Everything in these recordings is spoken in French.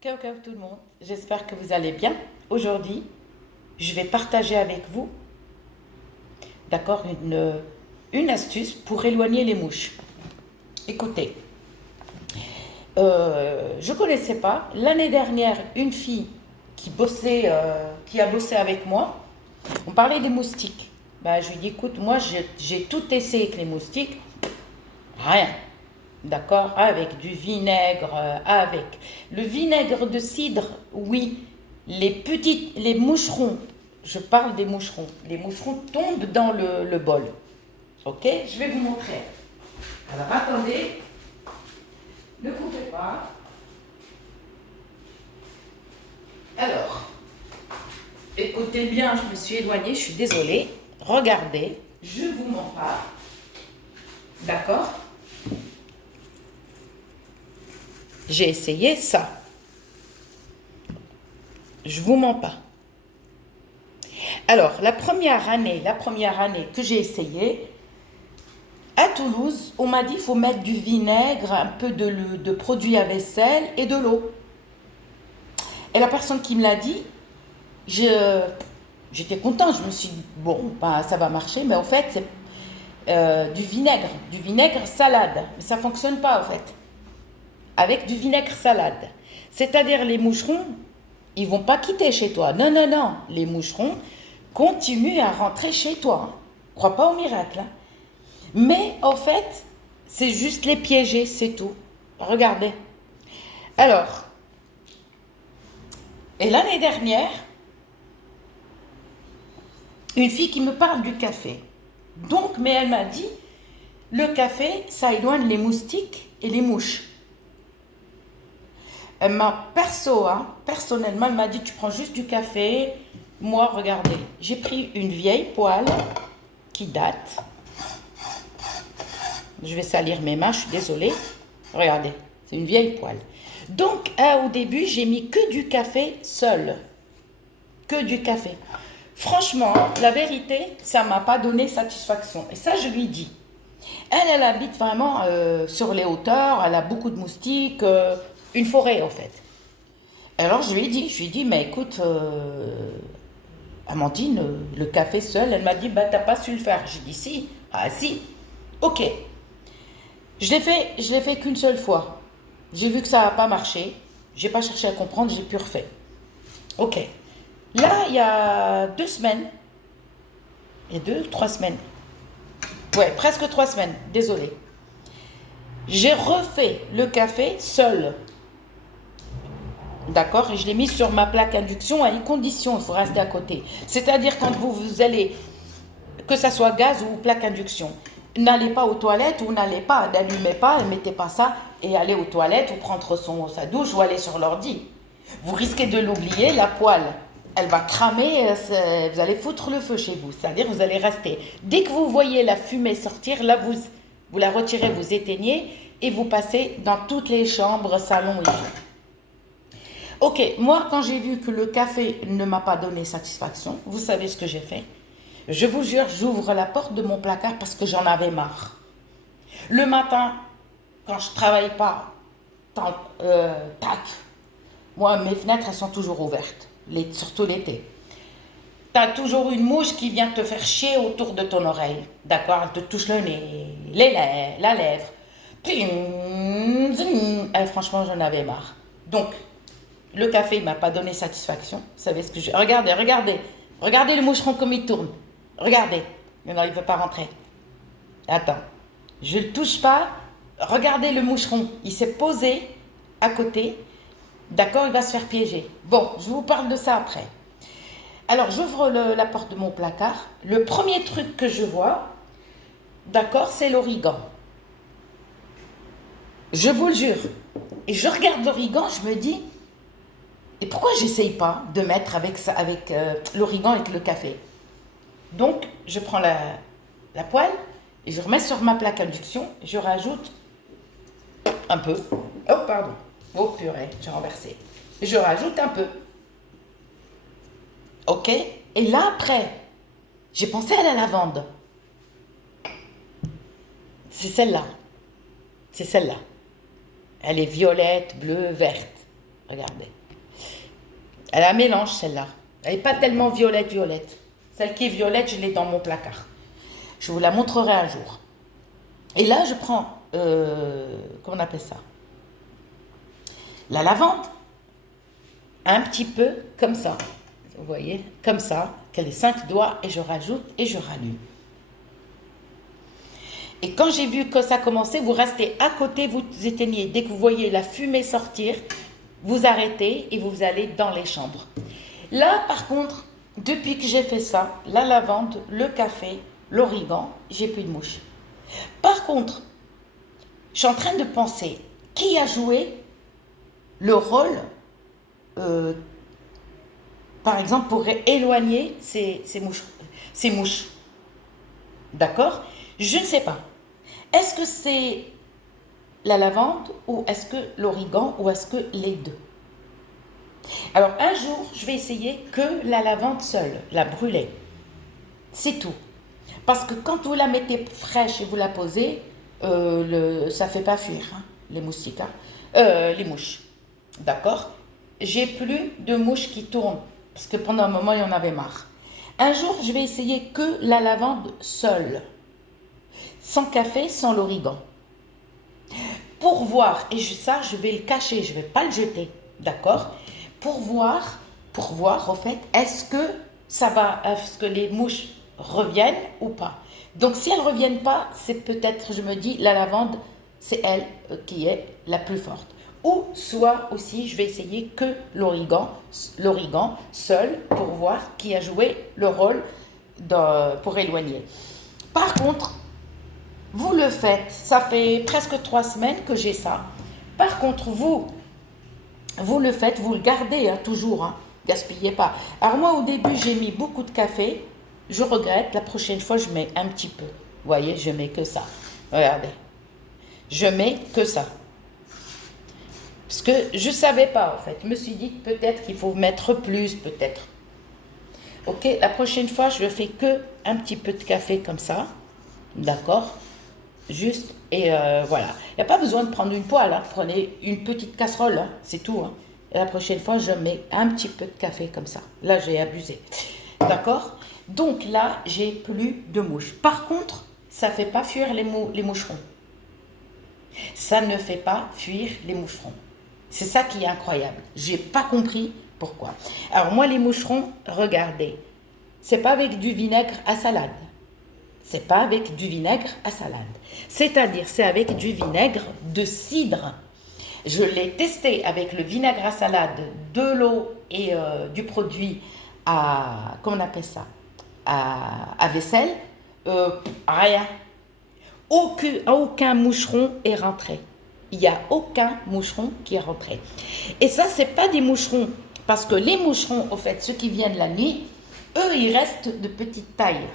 Ciao tout le monde, j'espère que vous allez bien. Aujourd'hui, je vais partager avec vous, d'accord, une astuce pour éloigner les mouches. Écoutez, je ne connaissais pas, l'année dernière, une fille qui a bossé avec moi, on parlait des moustiques. Ben, je lui dis, écoute, moi j'ai tout essayé avec les moustiques, rien. D'accord? Avec du vinaigre, avec le vinaigre de cidre, oui. Les moucherons, je parle des moucherons. Les moucherons tombent dans le bol. Ok? Je vais vous montrer. Alors attendez, ne coupez pas. Alors, écoutez bien, je me suis éloignée, je suis désolée. Regardez, je vous mens pas. D'accord? J'ai essayé ça. Je vous mens pas. Alors, la première année que j'ai essayé, à Toulouse, on m'a dit qu'il faut mettre du vinaigre, un peu de produit à vaisselle et de l'eau. Et la personne qui me l'a dit, j'étais contente. Je me suis dit, bon, ben, ça va marcher, mais en fait, c'est du vinaigre salade. Mais ça ne fonctionne pas, en fait, avec du vinaigre salade. C'est-à-dire, les moucherons, ils vont pas quitter chez toi. Non, non, non. Les moucherons continuent à rentrer chez toi. Crois pas au miracle. Hein. Mais en fait, c'est juste les piéger, c'est tout. Regardez. Alors, et l'année dernière, une fille qui me parle du café. Donc, mais elle m'a dit, le café, ça éloigne les moustiques et les mouches. Personnellement, elle m'a dit, tu prends juste du café. Moi, regardez, j'ai pris une vieille poêle qui date. Je vais salir mes mains, je suis désolée. Regardez, c'est une vieille poêle. Donc, au début, j'ai mis que du café seul. Que du café. Franchement, la vérité, ça ne m'a pas donné satisfaction. Et ça, je lui dis. Elle habite vraiment sur les hauteurs, elle a beaucoup de moustiques, une forêt en fait. Alors je lui ai dit, mais écoute, Amandine, le café seul, elle m'a dit, bah t'as pas su le faire. J'ai dit si, ah si, ok. Je l'ai fait qu'une seule fois. J'ai vu que ça n'a pas marché, j'ai pas cherché à comprendre, j'ai pu refaire. Ok. Là, il y a 2 semaines, il y a 2, 3 semaines, ouais, presque 3 semaines, désolé. J'ai refait le café seul. D'accord? Et je l'ai mis sur ma plaque induction à une condition, il faut rester à côté. C'est-à-dire quand vous allez, que ça soit gaz ou plaque induction, n'allez pas aux toilettes ou n'allumez pas, ne mettez pas ça et allez aux toilettes ou prendre sa douche ou aller sur l'ordi. Vous risquez de l'oublier, la poêle, elle va cramer, vous allez foutre le feu chez vous. C'est-à-dire vous allez rester. Dès que vous voyez la fumée sortir, là vous la retirez, vous éteignez et vous passez dans toutes les chambres, salons et tout. Ok, moi quand j'ai vu que le café ne m'a pas donné satisfaction, vous savez ce que j'ai fait? Je vous jure, j'ouvre la porte de mon placard parce que j'en avais marre. Le matin, quand je travaille pas, tac, moi mes fenêtres elles sont toujours ouvertes, surtout l'été. T'as toujours une mouche qui vient te faire chier autour de ton oreille, d'accord? Elle te touche le nez, la lèvre. Franchement, j'en avais marre. Donc, le café ne m'a pas donné satisfaction. Vous savez ce que je... Regardez le moucheron comme il tourne. Regardez. Mais non, il ne veut pas rentrer. Attends. Je ne le touche pas. Regardez le moucheron. Il s'est posé à côté. D'accord, il va se faire piéger. Bon, je vous parle de ça après. Alors, j'ouvre la porte de mon placard. Le premier truc que je vois, d'accord, c'est l'origan. Je vous le jure. Et je regarde l'origan, je me dis... Et pourquoi j'essaye pas de mettre avec l'origan et le café? Donc, je prends la poêle et je remets sur ma plaque induction. Je rajoute un peu. Oh, pardon. Oh, purée, j'ai renversé. Je rajoute un peu. Ok? Et là, après, j'ai pensé à la lavande. C'est celle-là. C'est celle-là. Elle est violette, bleue, verte. Regardez. Elle a un mélange, celle-là. Elle n'est pas tellement violette. Celle qui est violette, je l'ai dans mon placard. Je vous la montrerai un jour. Et là, je prends, comment on appelle ça? La lavande. Un petit peu comme ça. Vous voyez? Comme ça, qu'elle ait 5 doigts, et je rajoute et je rallume. Et quand j'ai vu que ça commençait, vous restez à côté, vous éteignez. Dès que vous voyez la fumée sortir, vous arrêtez et vous allez dans les chambres. Là, par contre, depuis que j'ai fait ça, la lavande, le café, l'origan, j'ai plus de mouches. Par contre, je suis en train de penser, qui a joué le rôle, par exemple, pour éloigner ces mouches. D'accord? Je ne sais pas. Est-ce que c'est la lavande ou est-ce que l'origan ou est-ce que les deux? Alors un jour, je vais essayer que la lavande seule, la brûler. C'est tout. Parce que quand vous la mettez fraîche et vous la posez, ça ne fait pas fuir les moustiques, les mouches. D'accord? J'ai plus de mouches qui tournent parce que pendant un moment, il y en avait marre. Un jour, je vais essayer que la lavande seule. Sans café, sans l'origan. Pour voir, et ça, je vais le cacher, je ne vais pas le jeter, d'accord? Pour voir, au fait, est-ce que les mouches reviennent ou pas? Donc, si elles ne reviennent pas, c'est peut-être, je me dis, la lavande, c'est elle qui est la plus forte. Ou soit aussi, je vais essayer que l'origan seul pour voir qui a joué le rôle pour éloigner. Par contre, vous le faites, ça fait presque 3 semaines que j'ai ça. Par contre, vous le faites, vous le gardez toujours, gaspillez pas. Alors moi, au début, j'ai mis beaucoup de café. Je regrette, la prochaine fois, je mets un petit peu. Vous voyez, je mets que ça. Regardez. Je mets que ça. Parce que je ne savais pas, en fait. Je me suis dit peut-être qu'il faut mettre plus, peut-être. Ok, la prochaine fois, je fais que un petit peu de café comme ça. D'accord? Juste, et voilà. Il n'y a pas besoin de prendre une poêle, prenez une petite casserole, c'est tout. Et la prochaine fois, je mets un petit peu de café comme ça. Là, j'ai abusé. D'accord? Donc là, j'ai plus de mouches. Par contre, ça ne fait pas fuir les moucherons. Ça ne fait pas fuir les moucherons. C'est ça qui est incroyable. Je n'ai pas compris pourquoi. Alors moi, les moucherons, regardez. C'est pas avec du vinaigre à salade. C'est pas avec du vinaigre à salade. C'est-à-dire, c'est avec du vinaigre de cidre. Je l'ai testé avec le vinaigre à salade, de l'eau et du produit comment on appelle ça, à vaisselle. Rien. Aucun moucheron est rentré. Il n'y a aucun moucheron qui est rentré. Et ça, c'est pas des moucherons. Parce que les moucherons, au fait, ceux qui viennent la nuit, eux, ils restent de petite taille.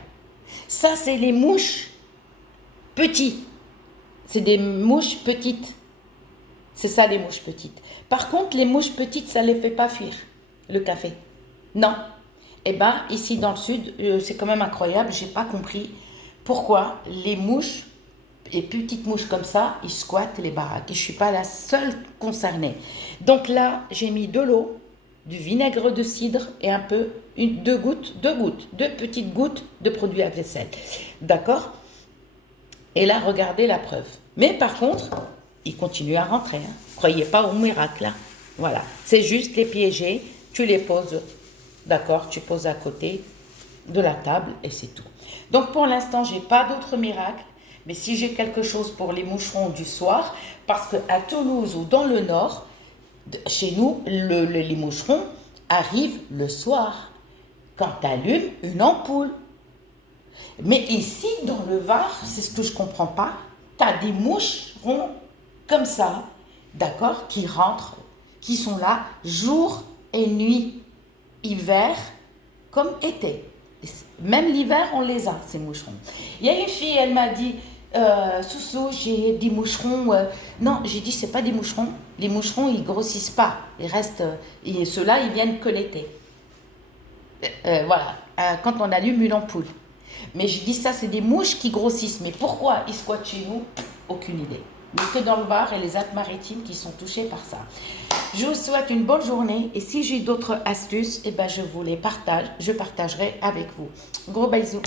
Ça, c'est les mouches petites. C'est des mouches petites. C'est ça, les mouches petites. Par contre, les mouches petites, ça ne les fait pas fuir, le café. Non. Eh bien, ici dans le sud, c'est quand même incroyable. Je n'ai pas compris pourquoi les mouches, les petites mouches comme ça, ils squattent les baraques. Et je ne suis pas la seule concernée. Donc là, j'ai mis de l'eau, du vinaigre de cidre et un peu, deux petites gouttes de produit à vaisselle. D'accord? Et là, regardez la preuve. Mais par contre, ils continuent à rentrer. Croyez pas au miracle. Voilà. C'est juste les piéger, tu les poses, d'accord? Tu poses à côté de la table et c'est tout. Donc pour l'instant, j'ai pas d'autre miracle. Mais si j'ai quelque chose pour les moucherons du soir, parce qu'à Toulouse ou dans le Nord, chez nous, les moucherons arrivent le soir, quand tu allumes une ampoule. Mais ici, dans le Var, c'est ce que je ne comprends pas, tu as des moucherons comme ça, d'accord, qui rentrent, qui sont là jour et nuit, hiver comme été. Même l'hiver, on les a, ces moucherons. Il y a une fille, elle m'a dit, Soussou, j'ai des moucherons. Non, j'ai dit, c'est pas des moucherons. Les moucherons, ils grossissent pas. Ils restent, et ceux-là, ils viennent que l'été. Voilà, quand on allume une ampoule. Mais j'ai dit, ça, c'est des mouches qui grossissent. Mais pourquoi ils squattent chez nous? Aucune idée. mais que dans le Var et les Alpes-Maritimes qui sont touchés par ça. Je vous souhaite une bonne journée et si j'ai d'autres astuces, eh ben je vous les partage, je partagerai avec vous. Gros bisous.